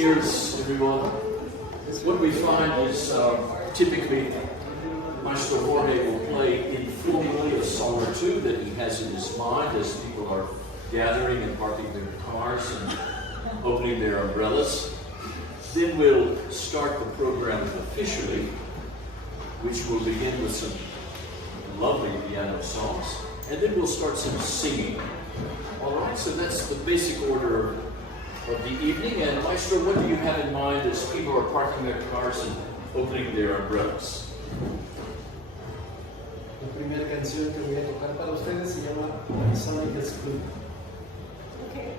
Cheers, everyone. What we find is typically Maestro Jorge will play informally a song or two that he has in his mind as people are gathering and parking their cars and opening their umbrellas. Then we'll start the program officially, which will begin with some lovely piano songs, and then we'll start some singing. All right, so that's the basic order of the evening. And Maestro, what do you have in mind as people are parking their cars and opening their umbrellas? La primera canción que voy a tocar para ustedes se llama Sonic Club. Okay.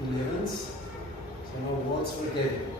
11th. Se llama Waltz for Dead.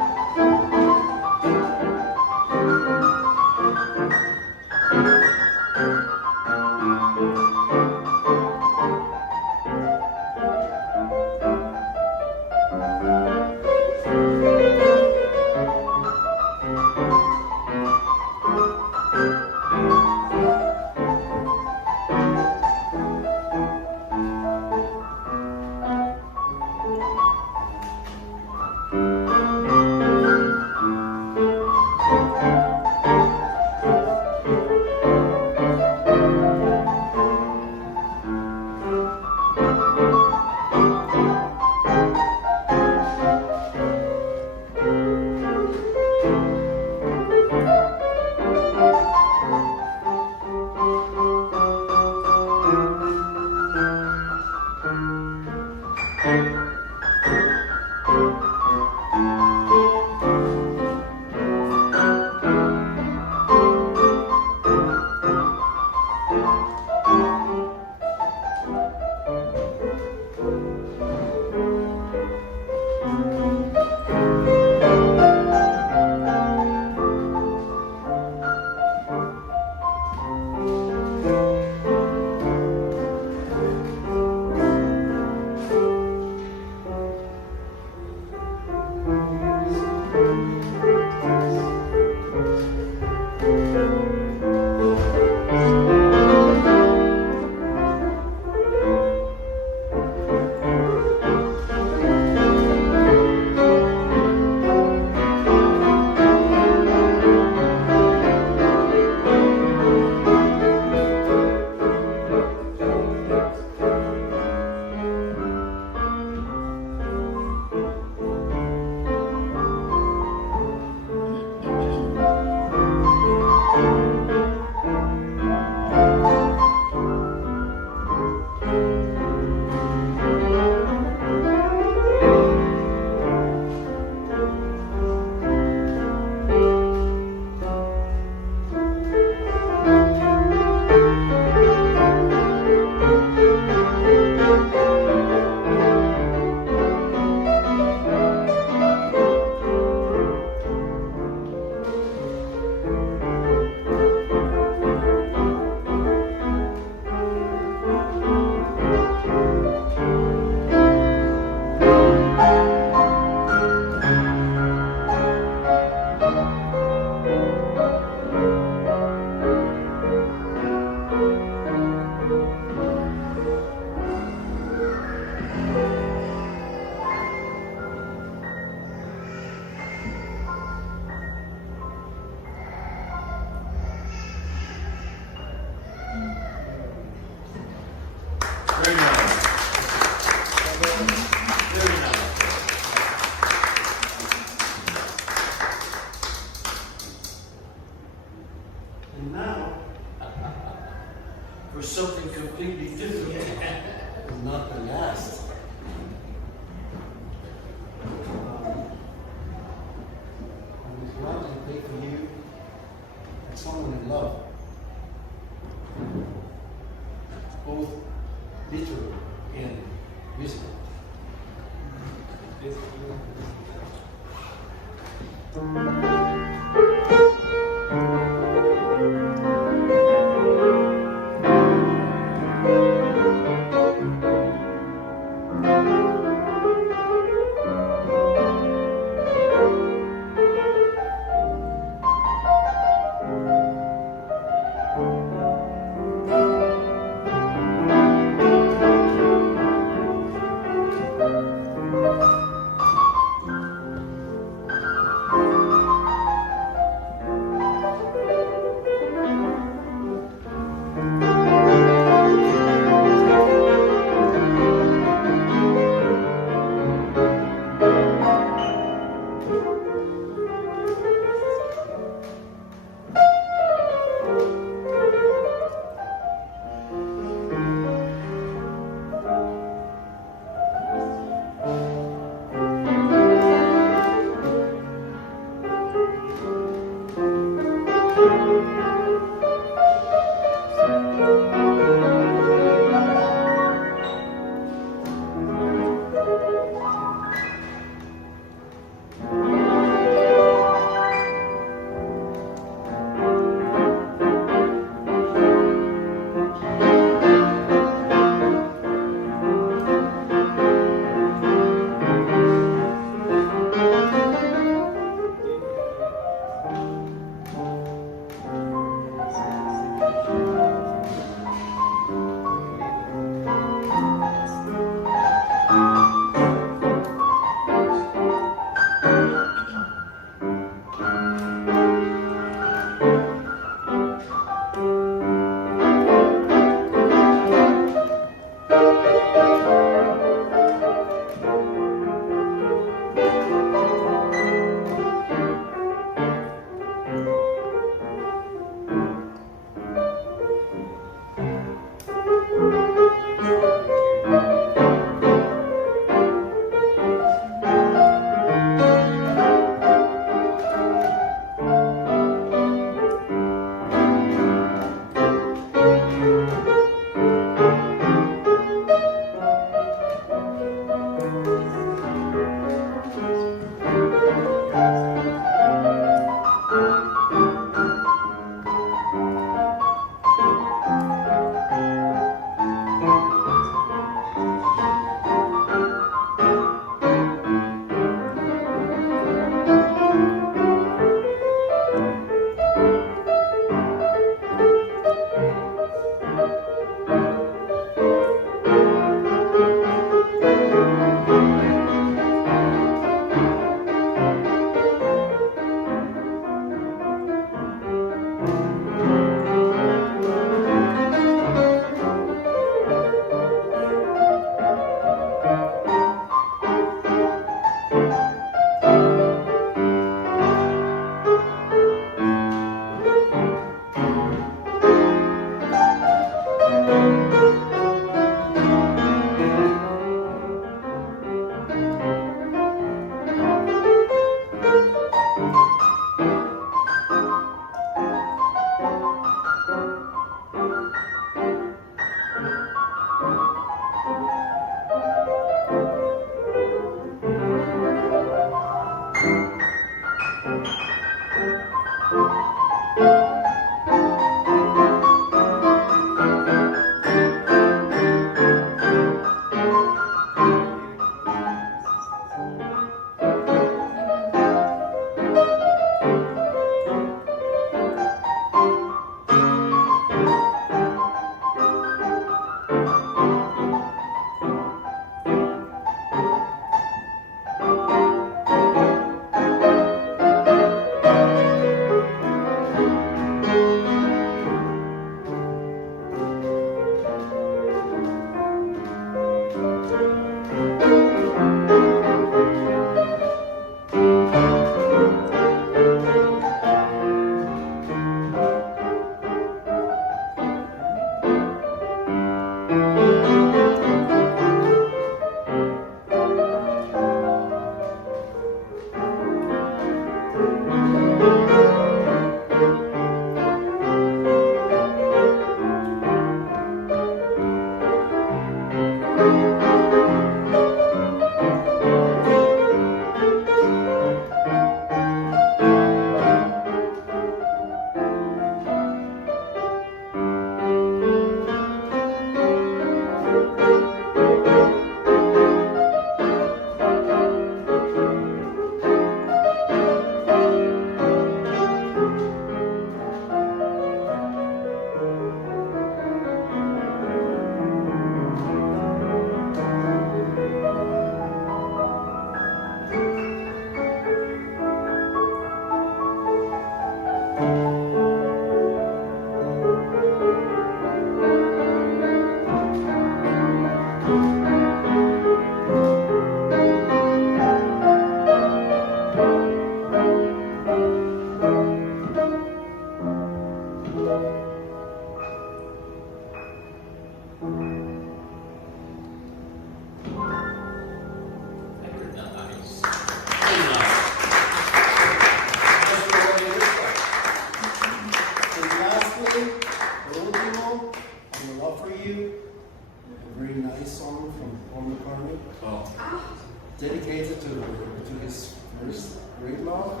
to his first great love.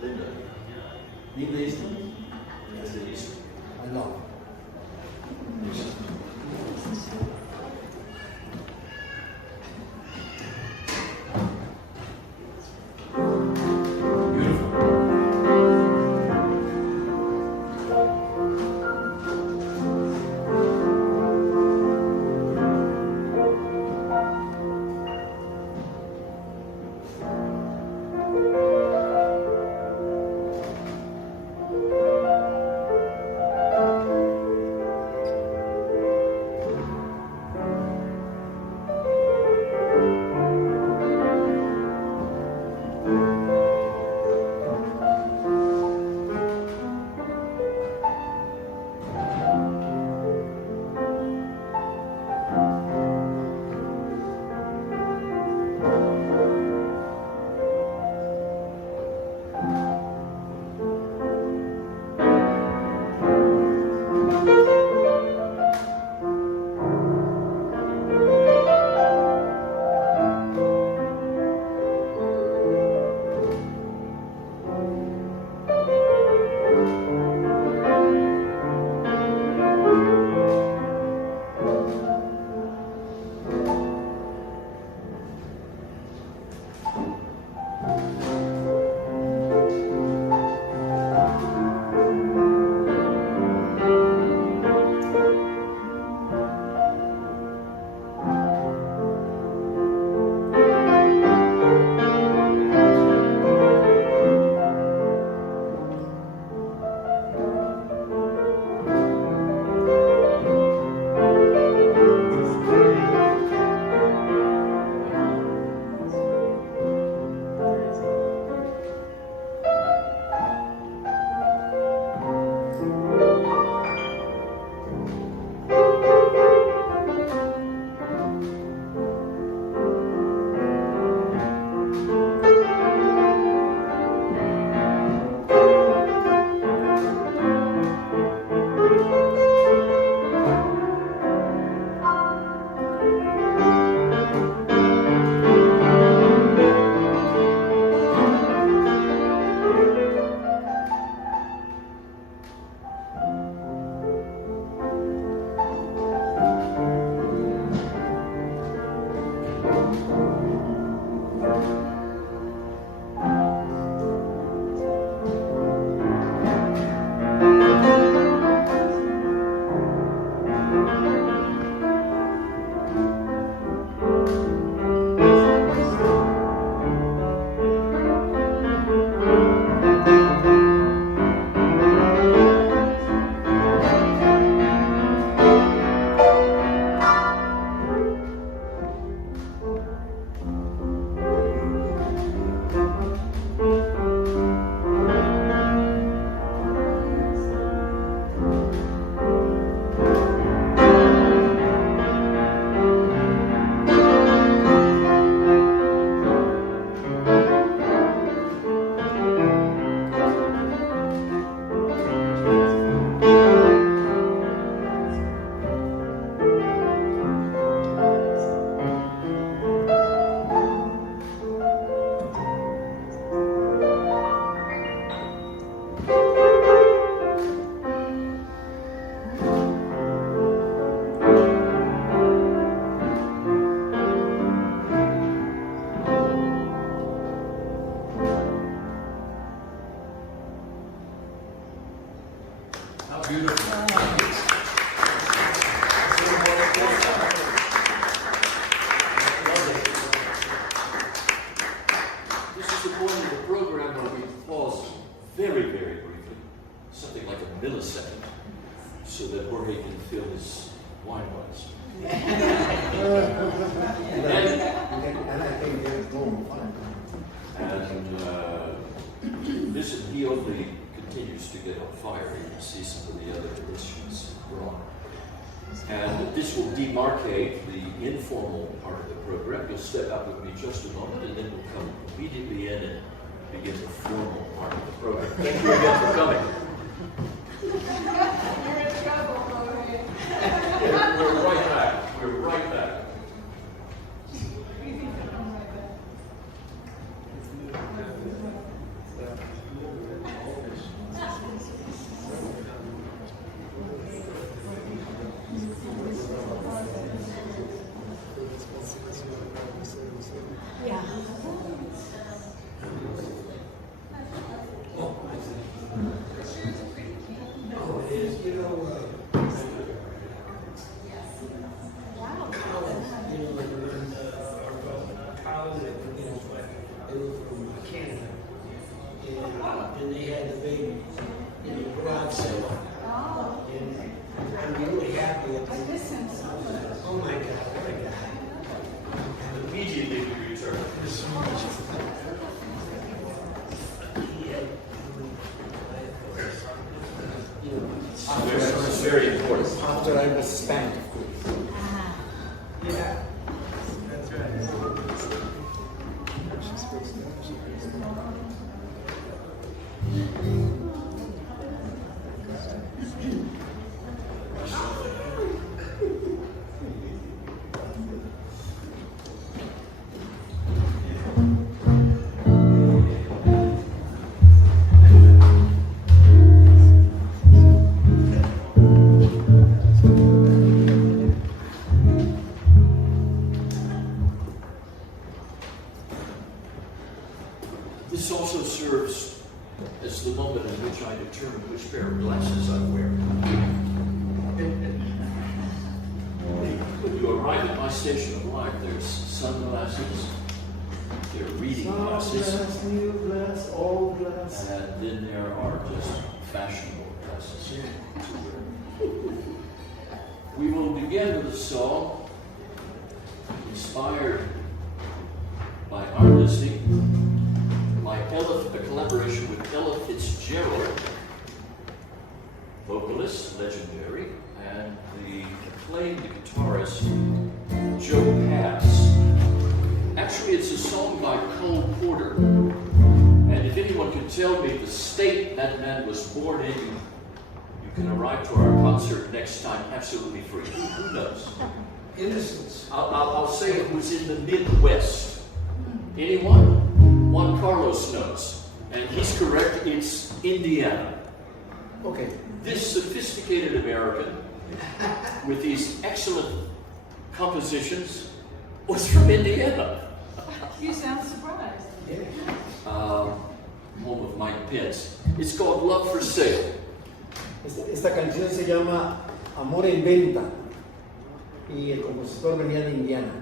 Linda. Linda Easton. Yes, it is. I love. And this will demarcate the informal part of the program. You'll step up with me just a moment, and then we'll come immediately in and begin the formal part of the program. Thank you again for coming. You're in trouble, Jorge. We're right back. We're right back. immediately return. It's very important. After I was spanked, of course. Yeah, that's right. This also serves as the moment in which I determine which pair of glasses I wear. When you arrive at my station of life, there's sunglasses, there are reading glasses, Glass, new glass, old glass. and then there are just fashionable glasses to wear. We will begin with a song inspired by our listening. A collaboration with Ella Fitzgerald, vocalist, legendary, and the acclaimed guitarist Joe Pass. Actually, it's a song by Cole Porter, and if anyone can tell me the state that man was born in, you can arrive to our concert next time absolutely free. Who knows? Innocence. I'll say it was in the Midwest. Anyone? Juan Carlos knows. And he's correct, it's Indiana. Okay. This sophisticated American with these excellent compositions was from Indiana. You sound surprised. Home of Mike Pence. It's called Love for Sale. Esta canción se llama Amor en Venta y el compositor venía de Indiana.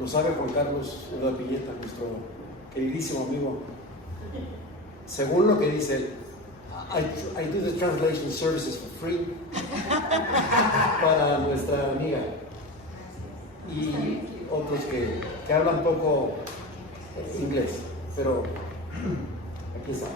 Lo sabe Juan Carlos Uda Piñeta, nuestro queridísimo amigo. Según lo que dice, I do the translation services for free para nuestra amiga y otros que hablan poco inglés, pero aquí estamos.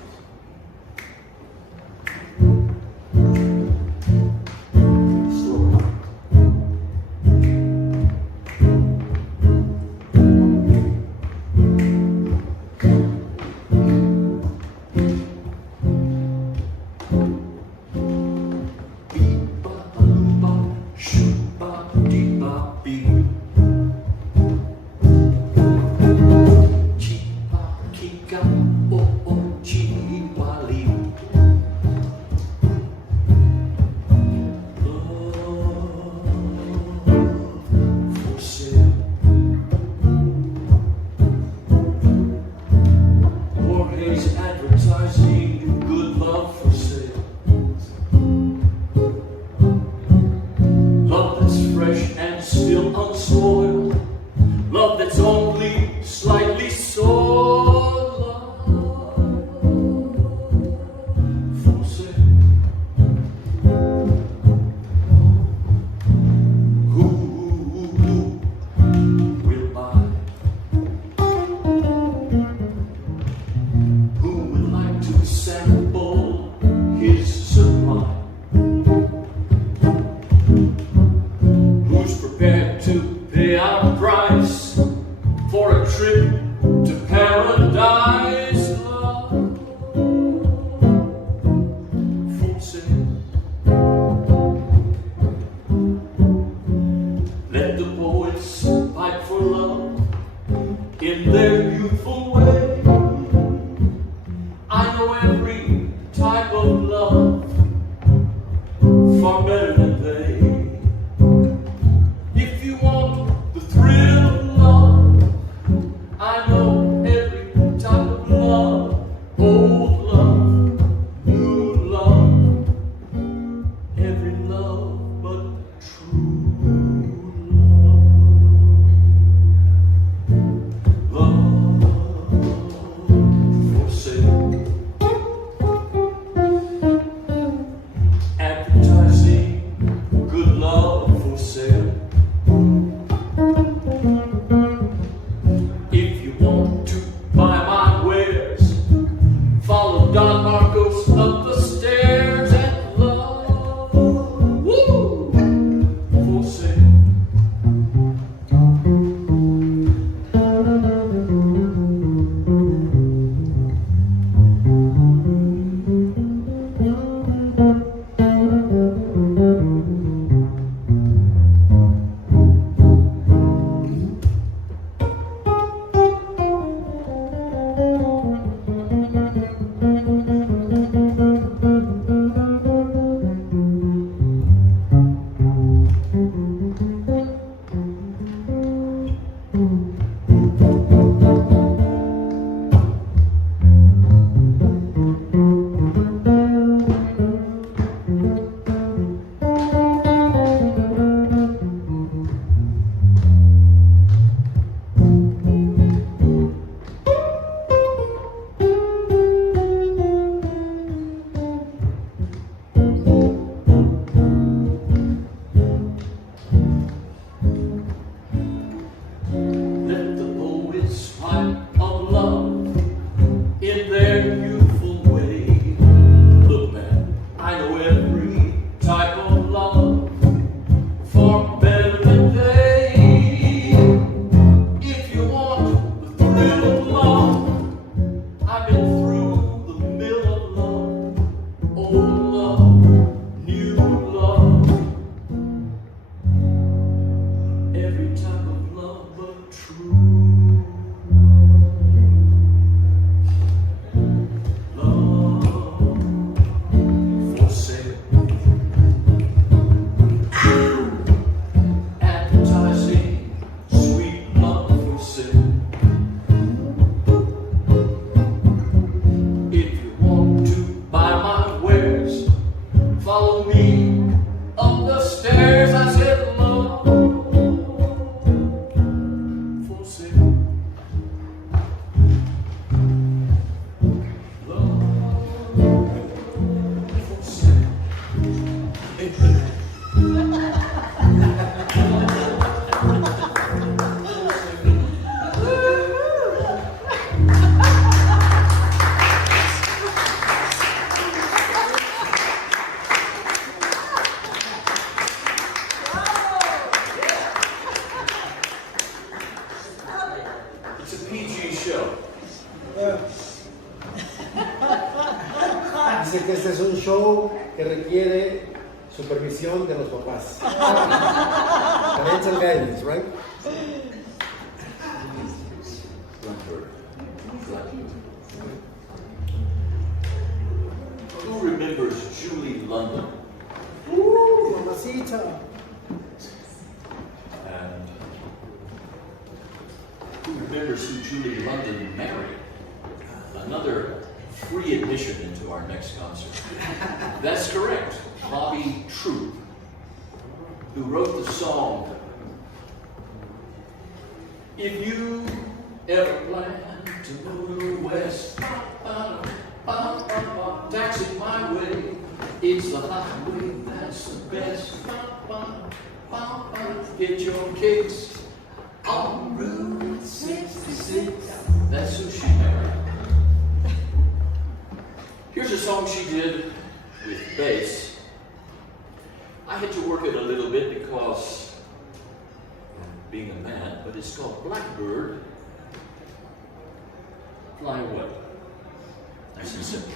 Type of you want to buy my wares, follow Don Marcos up the stairs and love, woo, for sale. Dice que este es un show que requiere supervisión de los papás. Parental guidance, right? Who remembers Julie London? Mamacita. And who remembers who Julie London married? Another free admission into our next concert. That's correct. Bobby Troop, who wrote the song, If You Ever Plan to Go to West, taxi my way, it's the highway that's the best. Get your kicks on Route 66. That's who she married. Here's a song she did with bass. I had to work it a little bit because being a man, but it's called Blackbird, Fly Away. Nice and simple.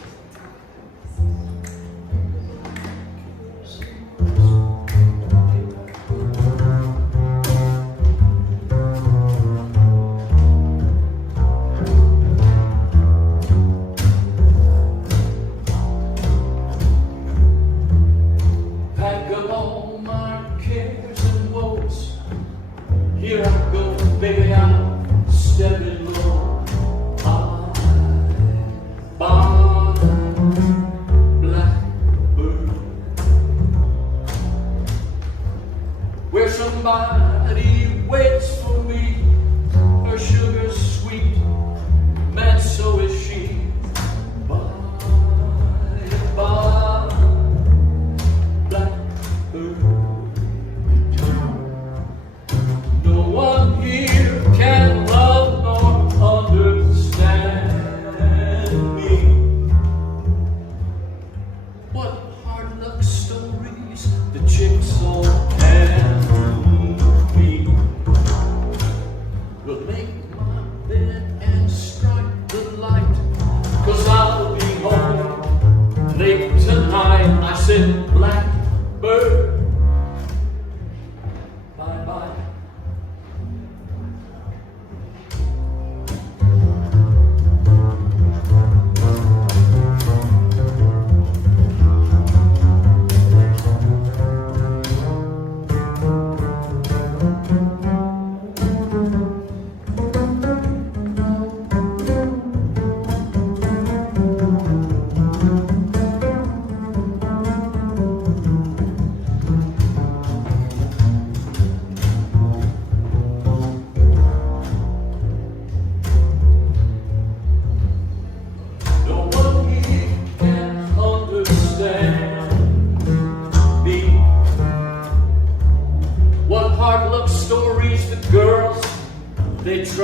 Here I go, baby, I'm stepping low. I'm bound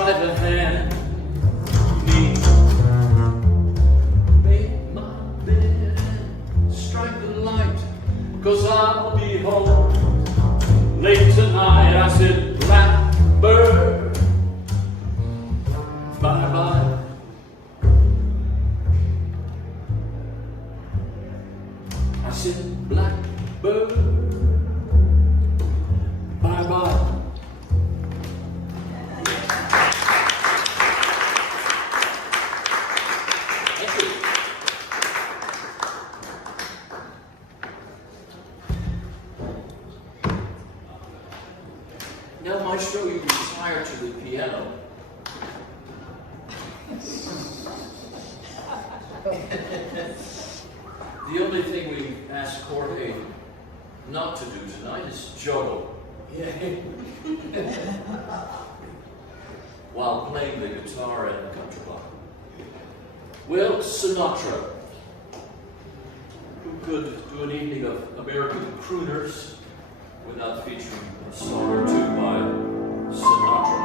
try to hand me. Make my bed and strike the light, 'cause I'll be home late tonight. I said, blackbird, bye-bye. I said, blackbird, bye-bye. Thank you. Now, Maestro, you retire to the piano. The only thing we asked Jorge not to do tonight is juggle while playing the guitar and the contrabass. Well, Sinatra, who could do an evening of American crooners without featuring a song or two by Sinatra?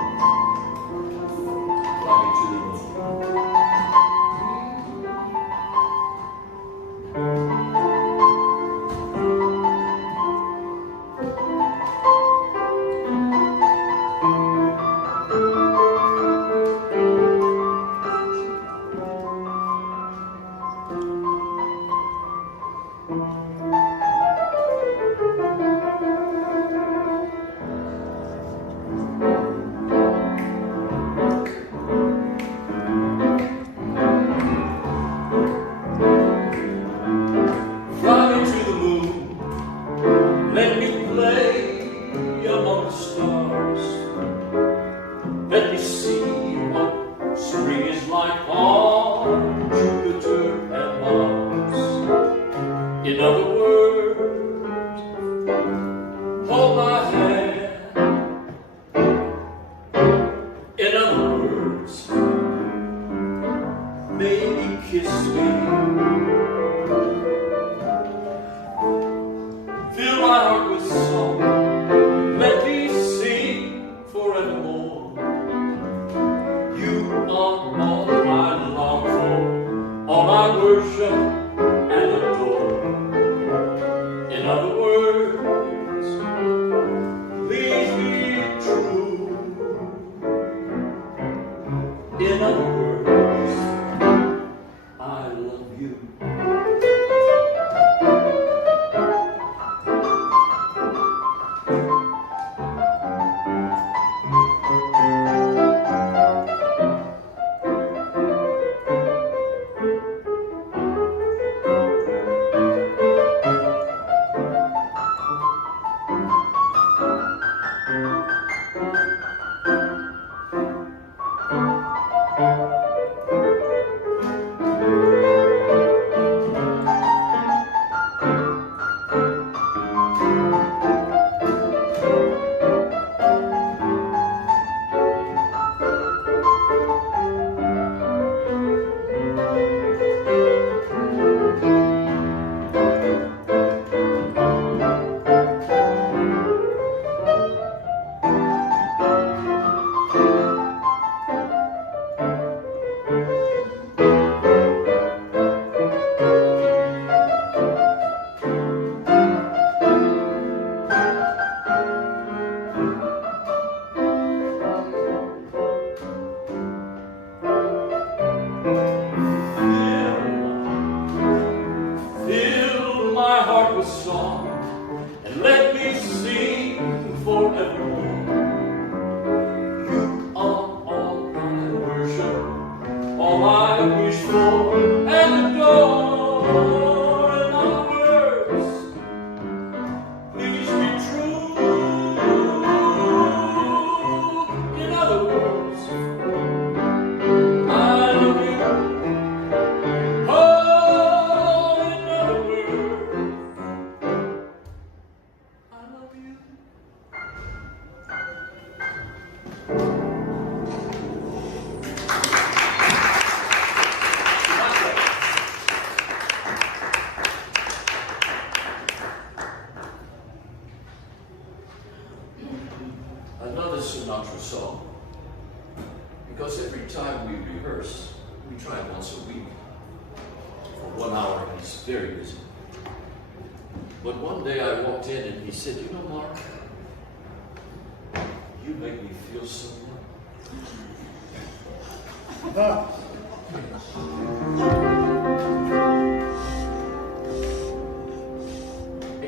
Fly me to the moon. Sinatra song because every time we rehearse, we try it once a week. For 1 hour, he's very busy. But one day I walked in and he said, you know, Mark, you make me feel so young.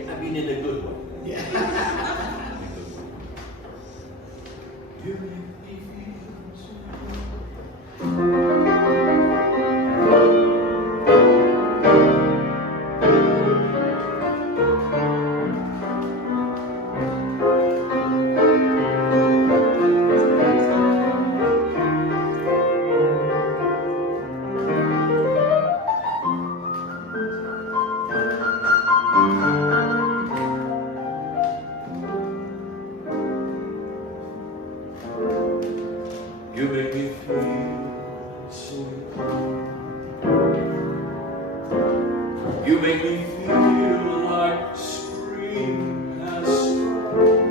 I mean, in a good way. Yeah. In a good way. You make me feel so You make me feel so young. You make me feel like spring has sprung.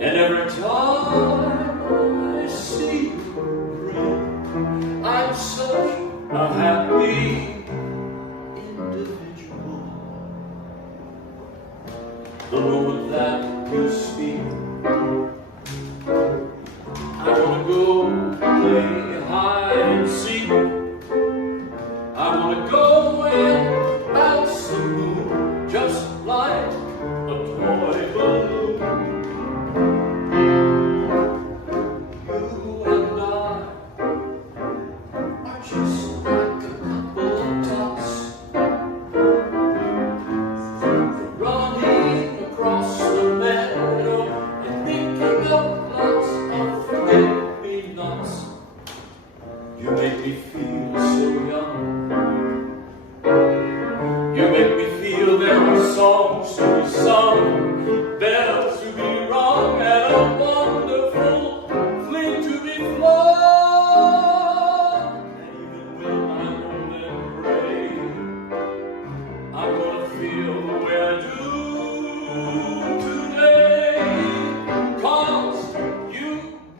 And every time I see you grin, I'm such a happy individual. The moment that you speak, I wanna go play hide and seek. I wanna go and bounce the moon just like a toy balloon. You and I are just like a couple of tots running across the meadow and thinking of lots of forget-me-nots. You make me feel so young. You make me feel there are songs to be sung, bells to be rung, and a wonderful fling to be flung. And even when I'm old and gray, I'm gonna feel the way I do today, 'cause you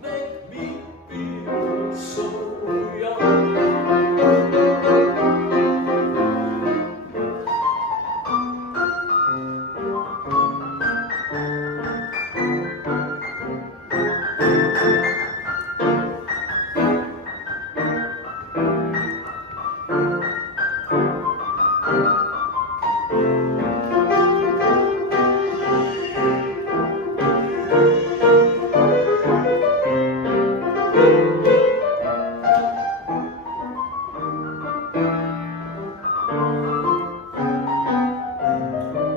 make me feel so young.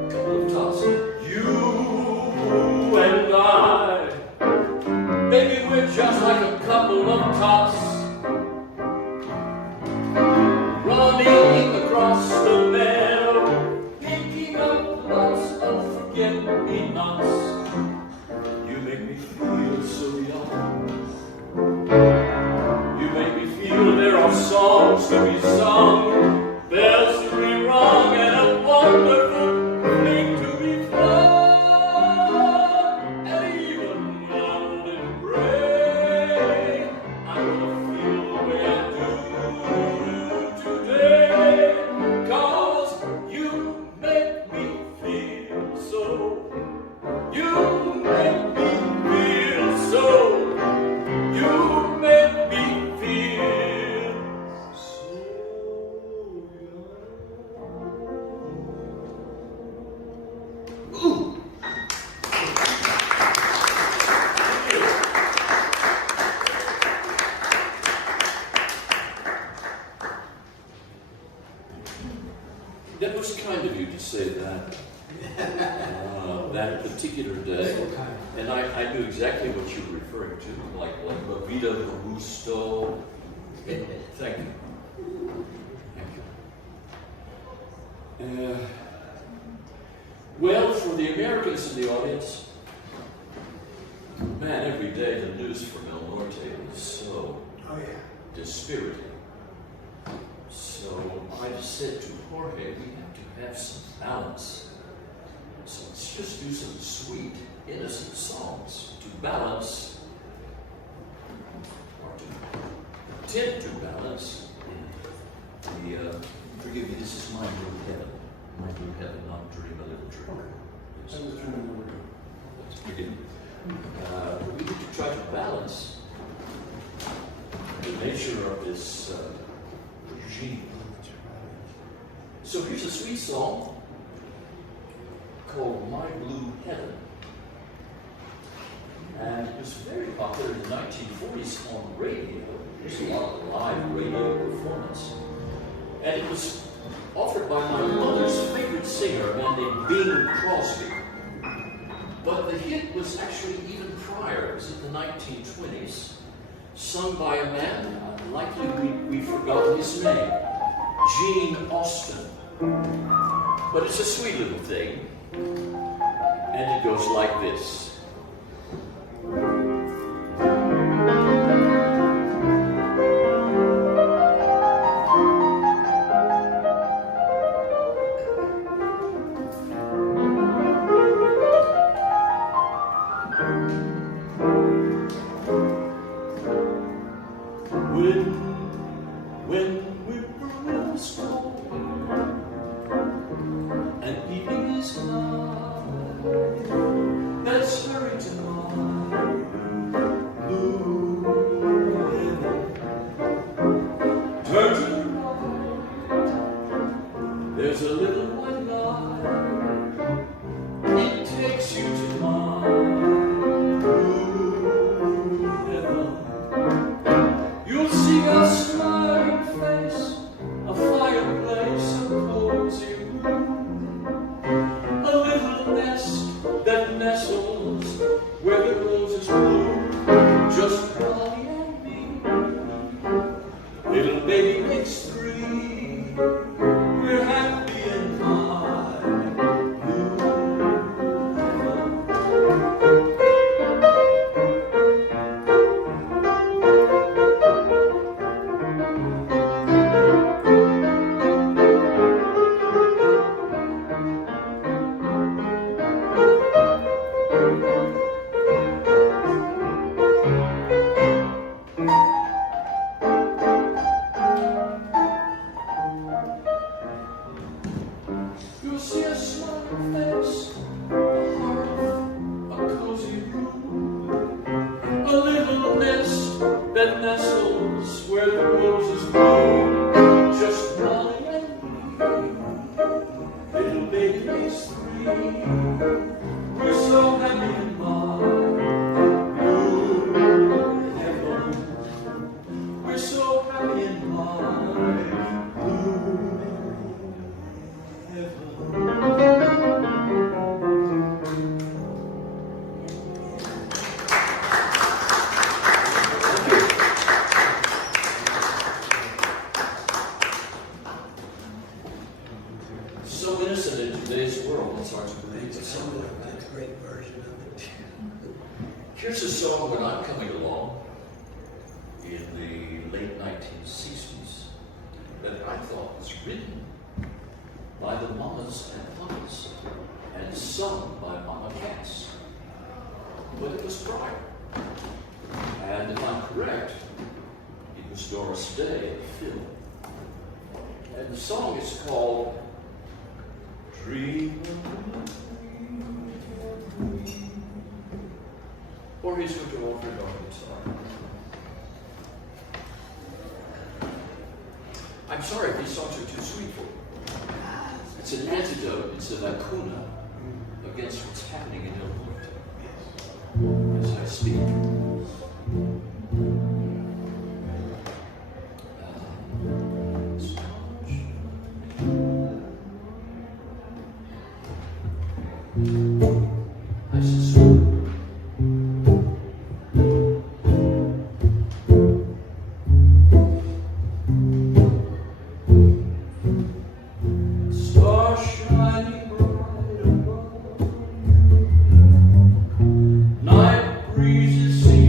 Couple of tots. You and I, maybe we're just like a couple of tots running across the meadow, picking up lots of forget-me-nots. You make me feel so young. You make me feel there are songs to be sung, bells to be rung, and a wonderful thing to be flung. And even when I'm old and gray, I'm gonna feel the way I do today, 'cause you make me feel so. You make me feel so. You make me feel so young. Ooh. That was kind of you to say that. That particular day. And I knew exactly what you were referring to, like La Vida Robusto. Thank you. Thank you. Well, for the Americans in the audience, man, every day the news from El Norte is so dispiriting. So I just said to Jorge, we have to have some balance. So let's just do some sweet, innocent songs to balance attempt to balance forgive me, this is my blue heaven. My blue heaven, not dream a little dream. I was trying to remember. Forgive me. We need to try to balance the nature of this regime. So here's a sweet song called My Blue Heaven. And it was very popular in the 1940s on radio. There's a lot of live radio performance. And it was offered by my mother's favorite singer, a man named Bing Crosby. But the hit was actually even prior. It was in the 1920s, sung by a man, likely we've forgotten his name, Gene Austin. But it's a sweet little thing, and it goes like this. When whippoorwills call and evening is nigh, let's hurry to my blue heaven. Turn to the right, there's a little white light. It takes you to my blue heaven. You'll see a smiling face, a fireplace, a cozy room, a little nest that nestles where the roses bloom. Just Molly and me, little baby makes three. We're happy in my blue heaven. You'll see a smiling face, a hearth, a cozy room, a little nest that nestles where the roses bloom. Just Molly and me, little baby makes three. We're so happy in my blue heaven. We're so happy in my blue heaven. So innocent in today's world, it's hard to believe that something like that. That's a great version of it. Here's a song that I'm coming along in the late 1960s that I thought was written by the Mamas and Papas and sung by Mama Cass. But it was prior. And if I'm correct, it was Doris Day in the film. And the song is called Dream of Me. Or he's going to offer it on guitar. I'm sorry if these songs are too sweet for you. It's an antidote, it's a vacuna against what's happening in El Norte as I speak. I suspect. Stars shining bright above, night breezes sing.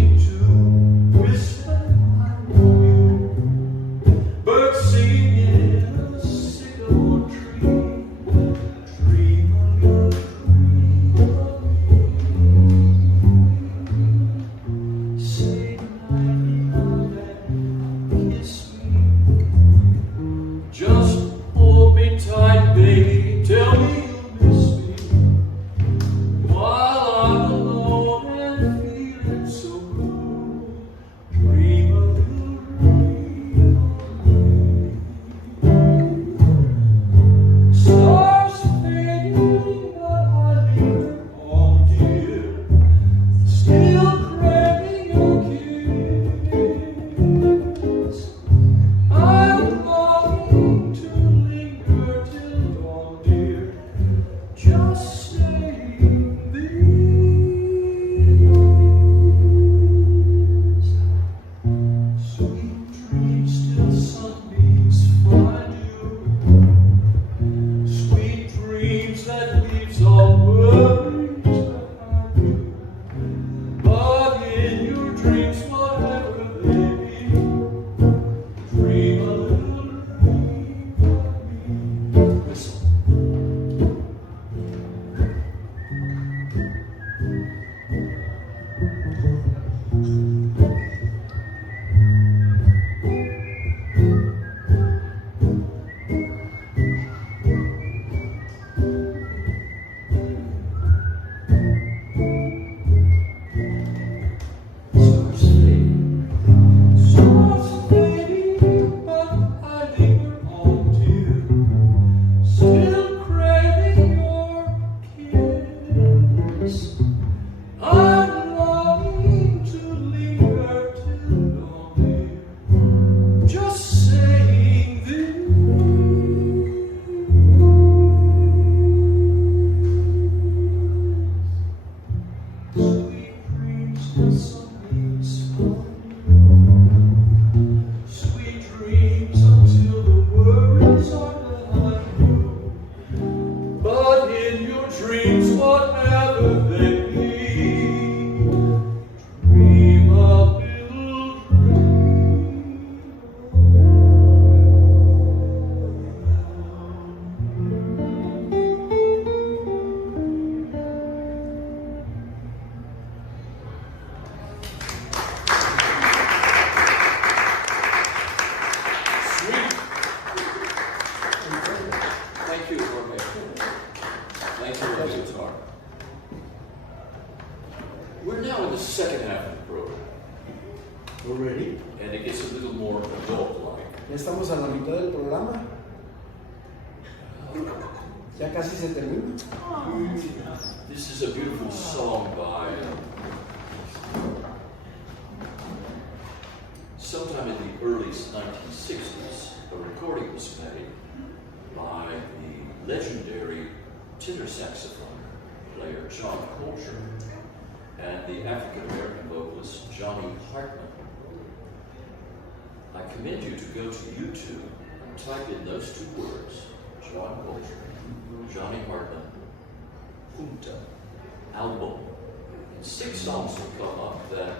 more adult-like. Ya estamos a la mitad del programa. Ya casi se termina. This is a beautiful song by sometime in the early 1960s. A recording was made by the legendary tenor saxophone player John Coltrane and the African-American vocalist Johnny Hartman. I commend you to go to YouTube and type in those two words, John Coltrane, Johnny Hartman, Junta, album. And 6 songs will come up that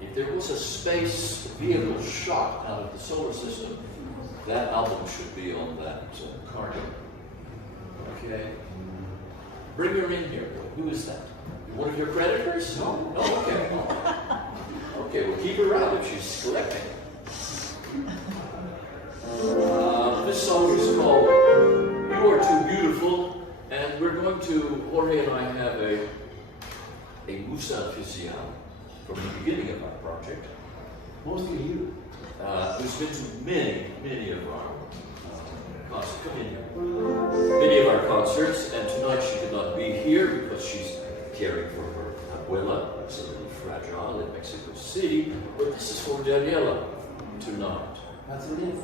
if there was a space vehicle shot out of the solar system, that album should be on that card. Okay? Bring her in here. Who is that? One of your creditors? No? Oh, okay. Okay, well, keep her out if she's slipping. This song is called You Are Too Beautiful, and we're going to, Jorge and I have a musa oficial from the beginning of our project. Mostly you. Who's been to many of our concerts. Come in here. Many of our concerts, and tonight she could not be here because she's caring for her abuela, who's a little fragile in Mexico City. But this is for Daniela tonight. That's it.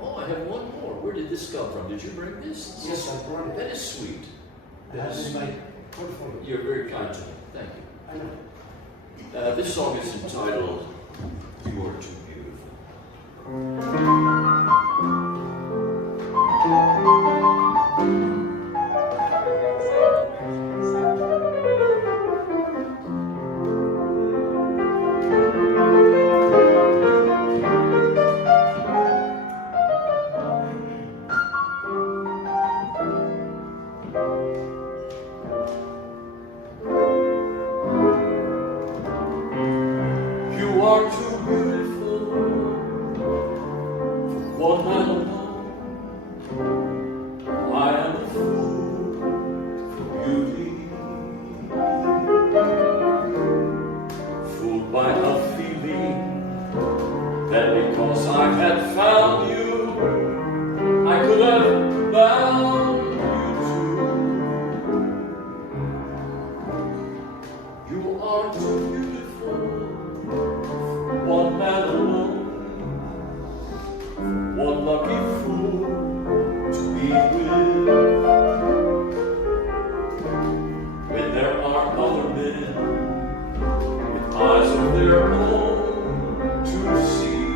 I have one more. Where did this come from? Did you bring this? Yes, I brought it. That is sweet. That is my portfolio. You're very kind to me. Thank you. I know. This song is entitled You Are Too Beautiful. You are too beautiful for one man alone. I am a fool for beauty, fooled by a feeling that because I had found you, I could have bound you too. You are too beautiful. One man alone, one lucky fool to be with. When there are other men with eyes of their own to see.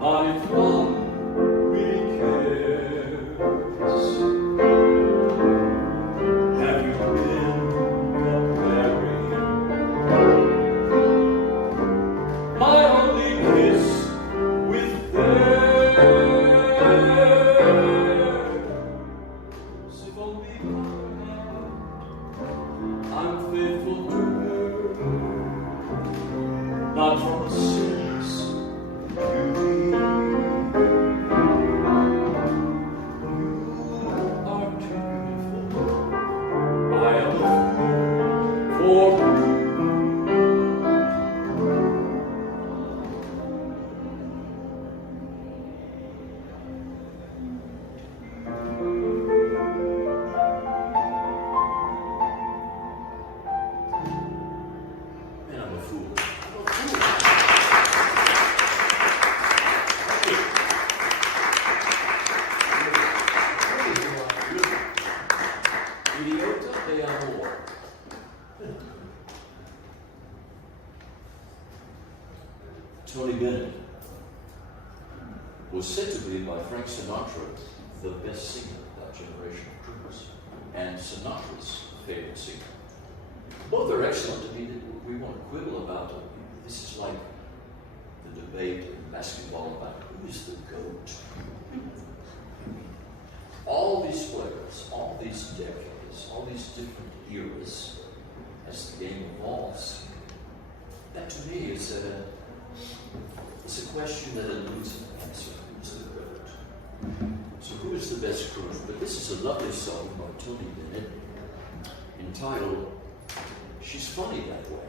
But if one really cares, have you been comparing my only kiss with theirs? If only I'm faithful to her, not from a sense of beauty. You are too beautiful. I am a fool for you. Man, I'm a fool. Idiota de amor. Tony Bennett was said to be by Frank Sinatra the best singer of that generation of crooners, and Sinatra's favorite singer. Both are excellent. I mean, we won't quibble about it. This is like the debate in basketball about who is the GOAT. All these players, all these decades, all these different eras, as the game evolves, that to me is it's a question that eludes an answer. Who's the GOAT? So who is the best crooner? But this is a lovely song by Tony Bennett entitled She's Funny That Way.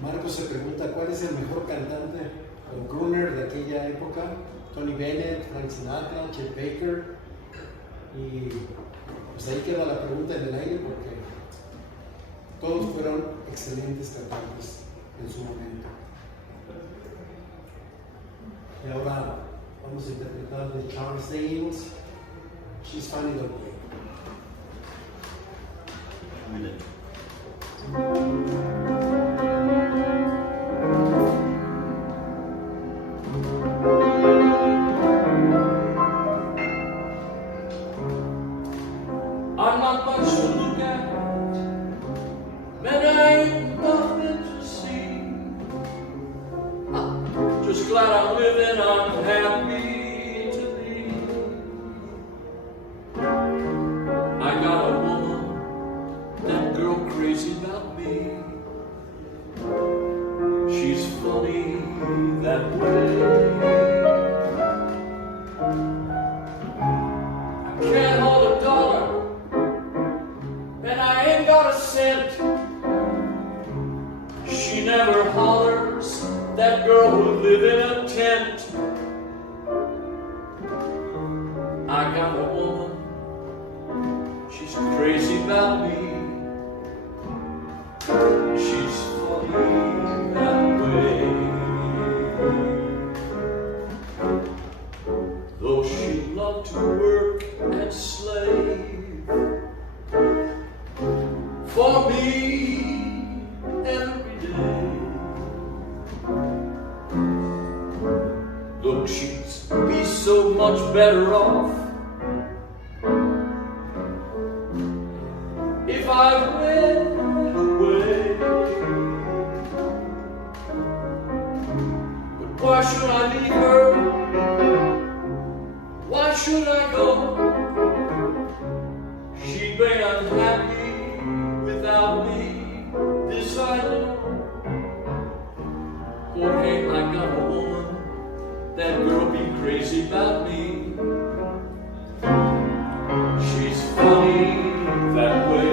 Marcos se pregunta cuál es el mejor cantante o crooner de aquella época. Tony Bennett, Frank Sinatra, Chet Baker. Y pues ahí queda la pregunta en el aire porque todos fueron excelentes cantantes en su momento. Y ahora vamos a interpretar de Charles Daniels, She's Funny That Way. I'm not much to look at, man, I ain't nothing to see. I'm just glad I'm living, I'm happy to be. I got a woman, that girl crazy about me. She's funny that way. I can't hold a dollar, and I ain't got a cent. She never hollers, that girl who live in a tent. I got a woman, she's crazy about me. She's funny that way. Though she loved to work and slave for me every day. Look, she'd be so much better off if I went away. But why should I leave her? Why should I go? She'd be unhappy without me, this I know. Oh hey, I got a woman, that girl be crazy about me. She's funny that way.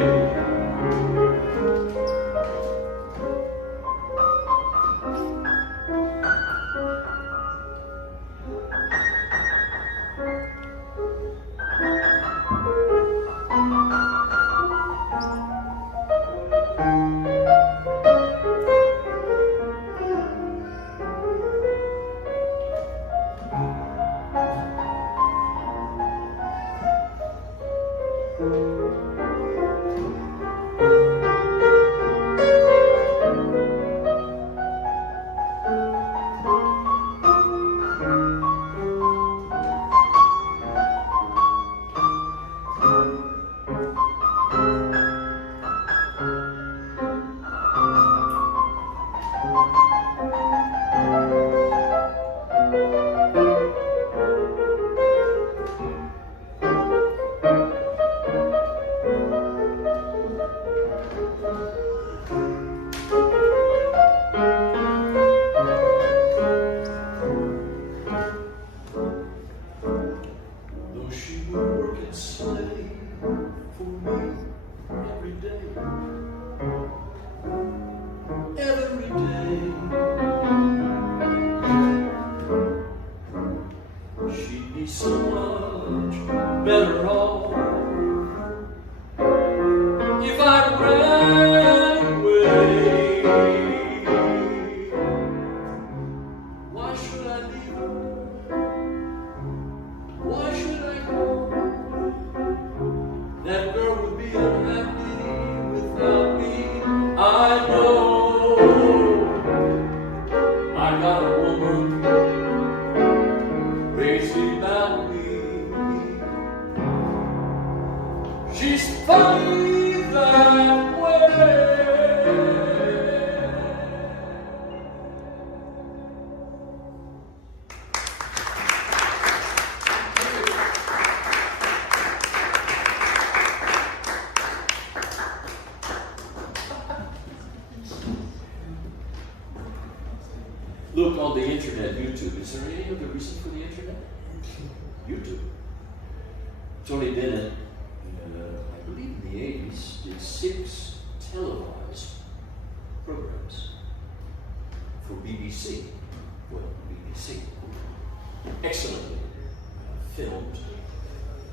should I leave her? Why should I go? That girl would be unhappy without me. I know I got a woman crazy about me. She's funny that way. Look on the internet, YouTube. Is there any other reason for the internet? YouTube. Tony Bennett, I believe in the 80s, did 6 televised programs for BBC. Well, BBC. Excellently filmed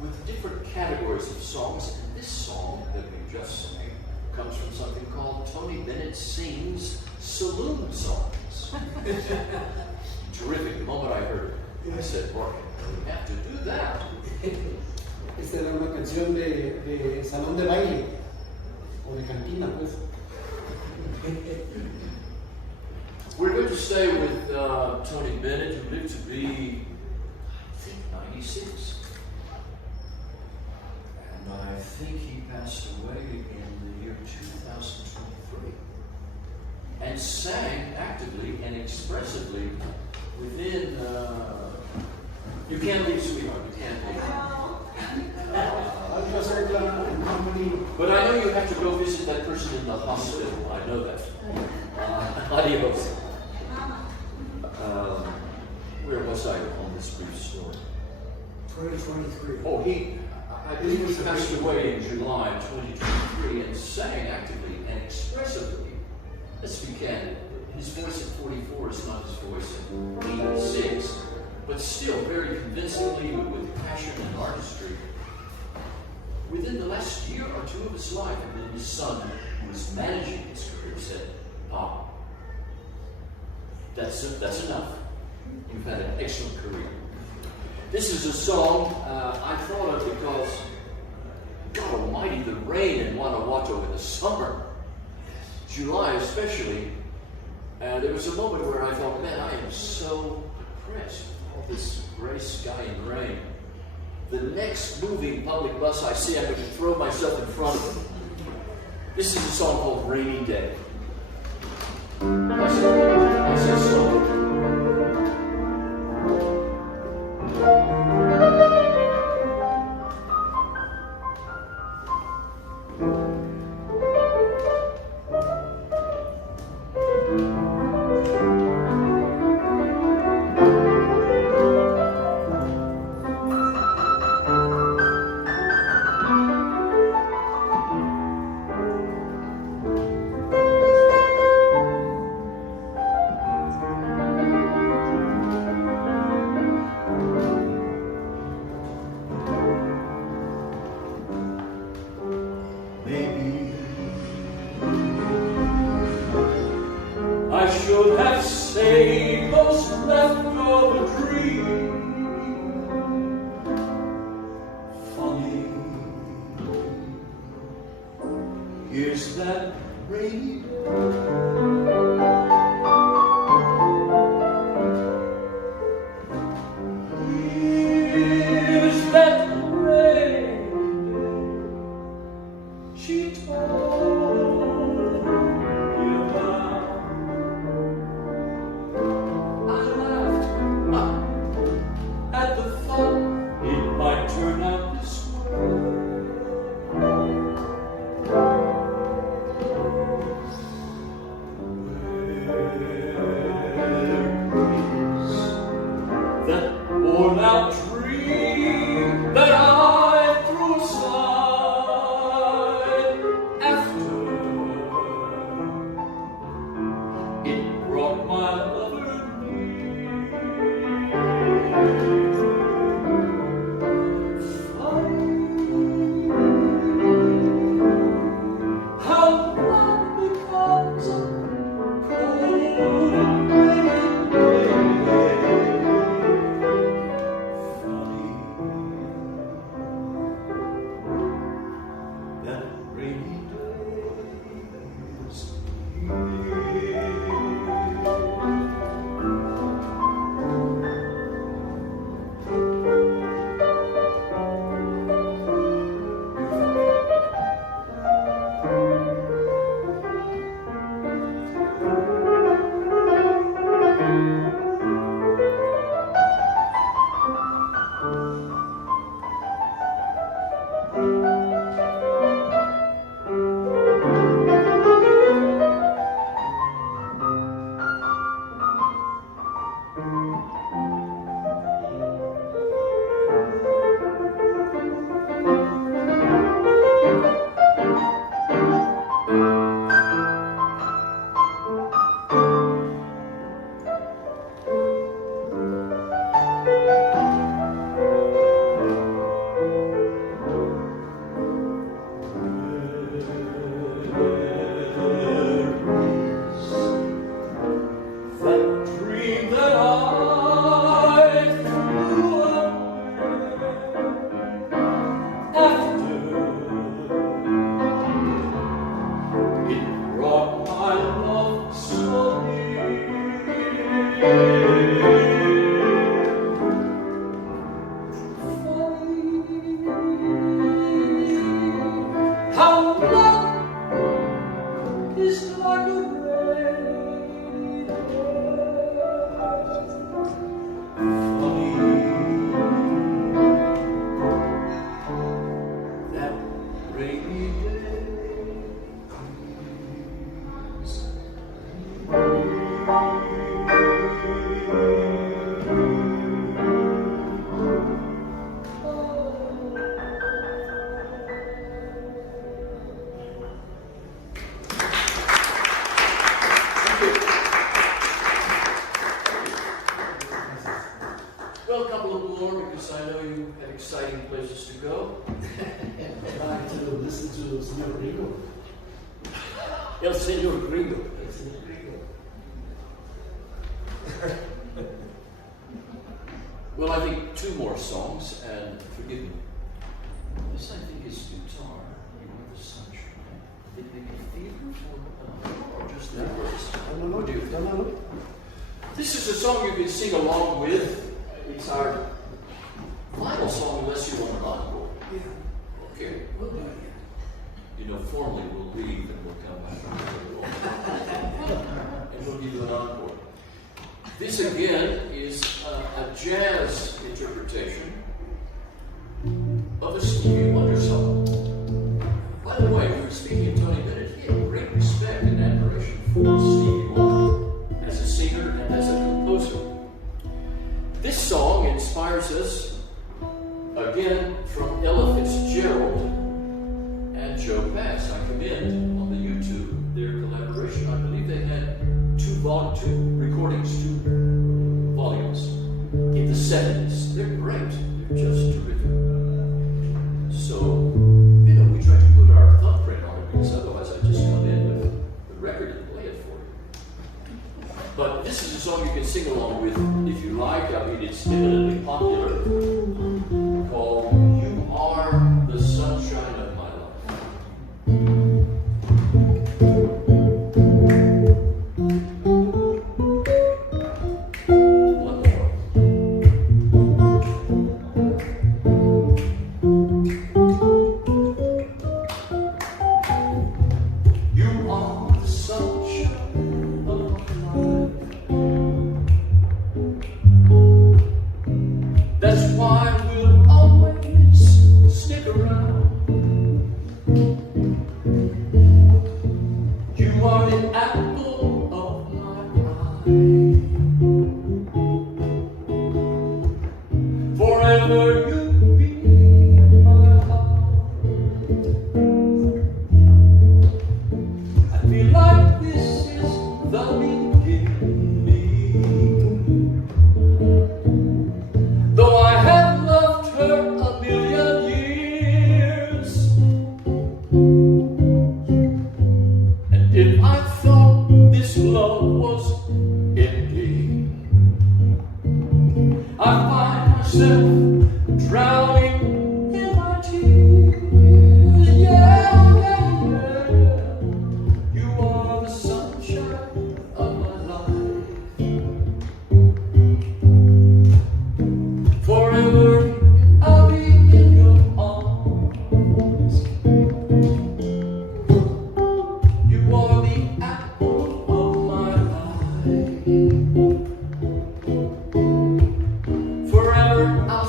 with different categories of songs. And this song that we just sang comes from something called Tony Bennett Sings Saloon Songs. Terrific. The moment I heard it, I said, boy, we have to do that. Esta era una canción de salón de baile, o de cantina, pues. We're going to stay with Tony Bennett, who lived to be, I think, 96. And I think he passed away in the year 2023. And sang actively and expressively within, you can't leave, sweetheart, you can't leave. But I know you have to go visit that person in the hospital. I know that. Adios. Where was I on this brief story? 2023. Oh, I believe he passed away in July 2023 and sang actively and expressively. Let's be candid. His voice at 44 is not his voice at 86, but still very convincingly with passion and artistry. Within the last year or two of his life, and then his son, who was managing his career, said, that's enough. You've had an excellent career. This is a song I thought of because, God almighty, the rain in Guanajuato in the summer, July especially, there was a moment where I thought, man, I am so depressed with all this gray sky and rain. The next moving public bus I see, I'm going to throw myself in front of it. This is a song called Rainy Day. I said so. Should have saved those leftover dreams. Funny, here's that rainy here's that rainy she told me about. At the thought it might turn out this way. Where is that worn out dream that I threw aside after it brought my lover near? How love becomes a cold rainy day. Well, a couple of more because I know you had exciting places to go. I'd like to listen to Señor Gringo. El Señor Gringo. El Señor Gringo. Well, I think two more songs, and forgive me. This, I think, is guitar. You are the sunshine. Did they get fever or just the words? No, What do you think? no. This is a song you can sing along with. It's our final song, unless you want an encore. Yeah, Okay. we'll do it. You know, formally we'll leave and we'll come back. And we'll give you an encore. This again is a jazz interpretation of a Stevie Wonder song. By the way, we were speaking of Tony Bennett. He had great respect and admiration for Stevie Wonder as a singer and as a composer. This song inspires us again from Ella Fitzgerald and Joe Pass. I commend on the YouTube their collaboration. I believe they had two recordings, two volumes in the 70s. They're great. They're just terrific. So, you know, we try to put our thumbprint on it because otherwise I just come in with the record and play it for you. But this is a song you can sing along with if you like. I mean, it's eminently popular, called You Are the Sunshine of My Life. One more. You are the sunshine of my life. That's why we'll always stick around. You are the apple of my eye. Forever you'll be in my heart. I feel like this is the beginning. Though I have loved her a million years, and if I thought this love was ending, I find myself drowning in my tears. Yeah. You are the sunshine of my life. Forever I'll be in your arms. You are the apple of my eye. Forever I'll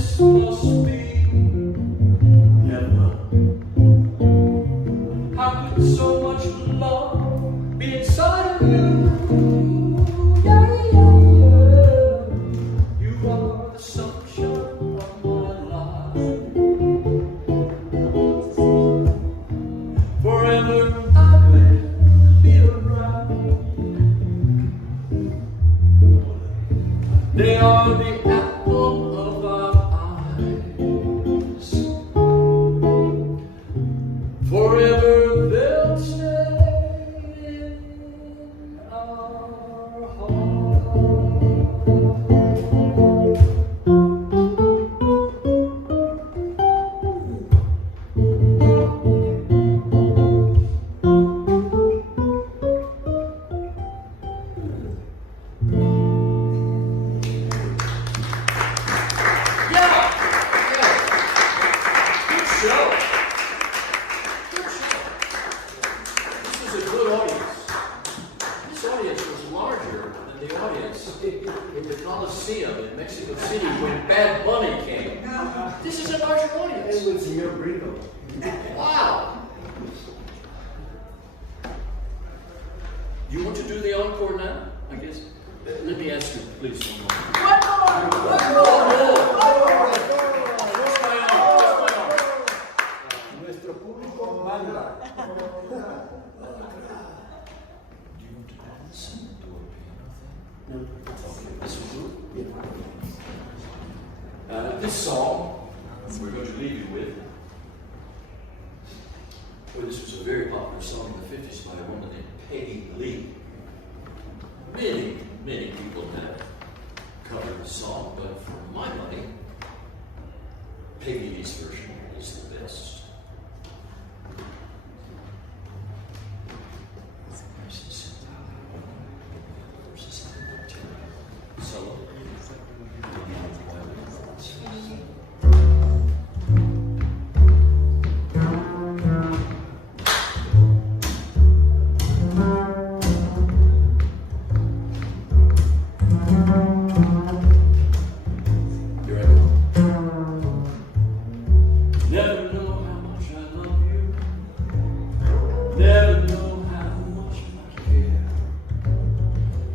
this must be heaven. How could so much love be inside of you? Yeah, yeah, yeah. You are the sunshine of my life. Forever I will feel right. They are the apple of our eyes. Forever they'll stay in our Good show. This was a good audience. This audience was larger than the audience in the Coliseum in Mexico City when Bad Bunny came. This is a larger Es audience. el señor Brito. Wow. You want to do the encore now? I guess. Let me ask you, please, one more. Just my arm. Nuestro público manda. Do you want to dance and do a piano thing? No. Okay, this will do. This song we're going to leave you with. Well, this was a very popular song in the 50s by a woman named Peggy Lee. Many people have covered the song, but for my money, Peggy Lee's version is the best. Solo. Here I go. Never know how much I love you. Never know how much I care.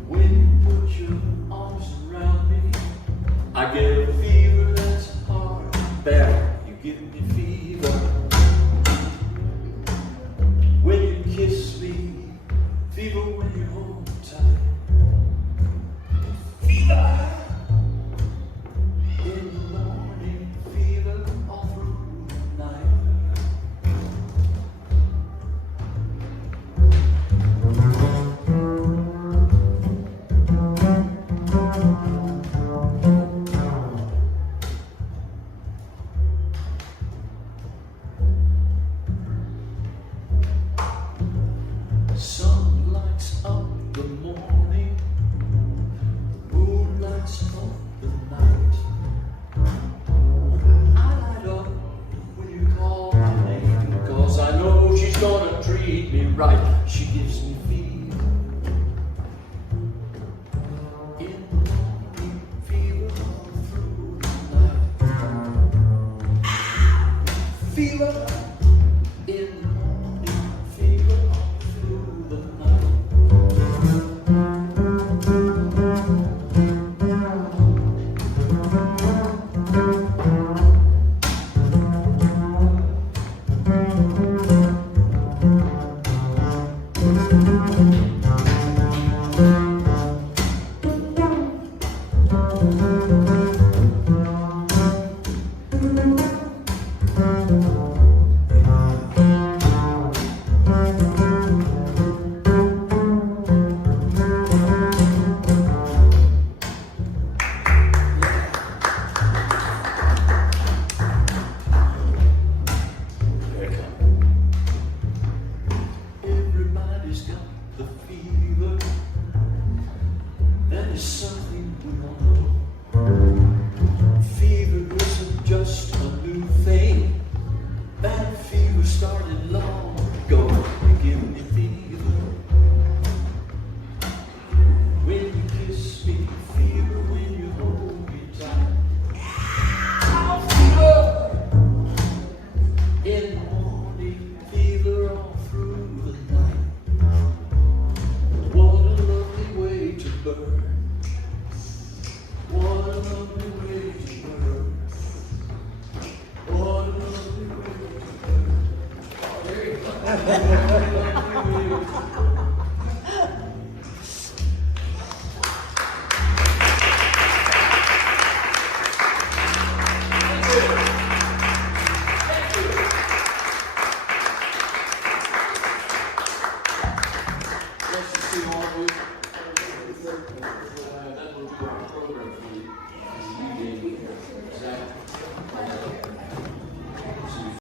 When you put your arms around me, I get a fever that's hard to bear. You give me fever. When you kiss me, fever when you hold me tight. Fever! In the morning, fever all through the night. Sun lights up the morning, the moon lights up the night. I light up when you call my name, because I know she's gonna treat me right. She gives me fever. In the morning, fever all through the night. Fever. In the morning, fever all through the night.